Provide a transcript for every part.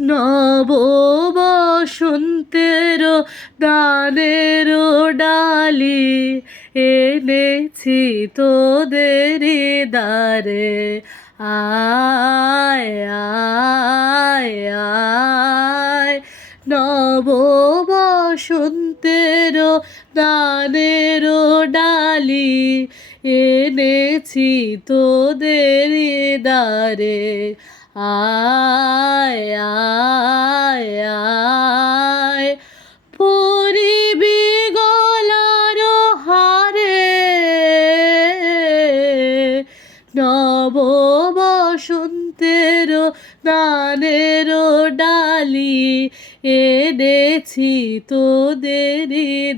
নব বসন্তের দানের ডালি এনেছি তোদের দ্বারে। আয় নব বসন্তের দানের ডালি এনেছি তোদের দ্বারে। আয় আয় আয়। পরিবি গলার হারে নব বসন্তের দানের ডালি এনেছি তোদের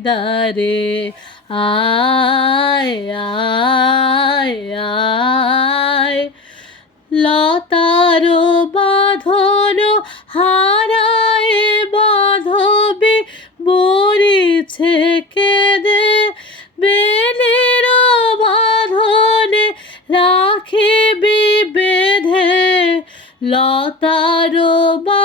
দ্বারে। আয় আয় আয়। লতার বাঁধন হারায় বাঁধবি বরিছে কেঁদে বেলের বাঁধনে রাখিবি বেঁধে। লতার বাঁধন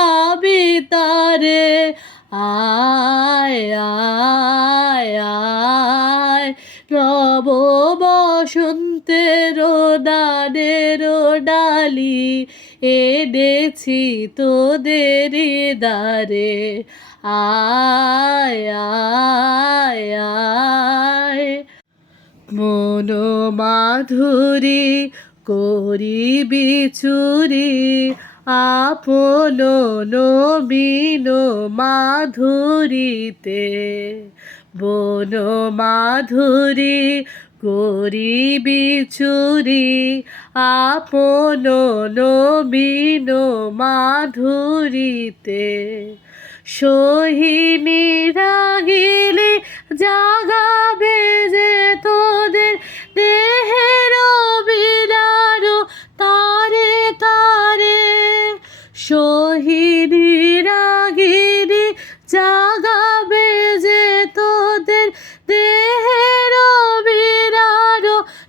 দোলাবি তারে? আয় আয় আয়। নব বসন্তের দানের ডালি এনেছি তোদের দ্বারে। আয় আয় আয়। মন মাধুরী করিবি চুরি। আপন নবীন মাধুরীতে বন মাধুরী করিবি চুরি। আপন নবীন মাধুরীতে সোহিনী সোহিনী রাগিনী জাগাবে যে তোদের দেহের বিলার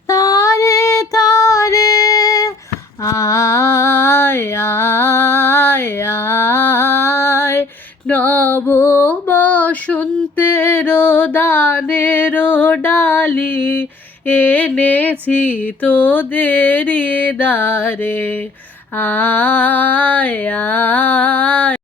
তারে তারে। আয় আয় আয়, নব বসন্তের দানের ডালি এনেছি তোদের দ্বারে 哎呀。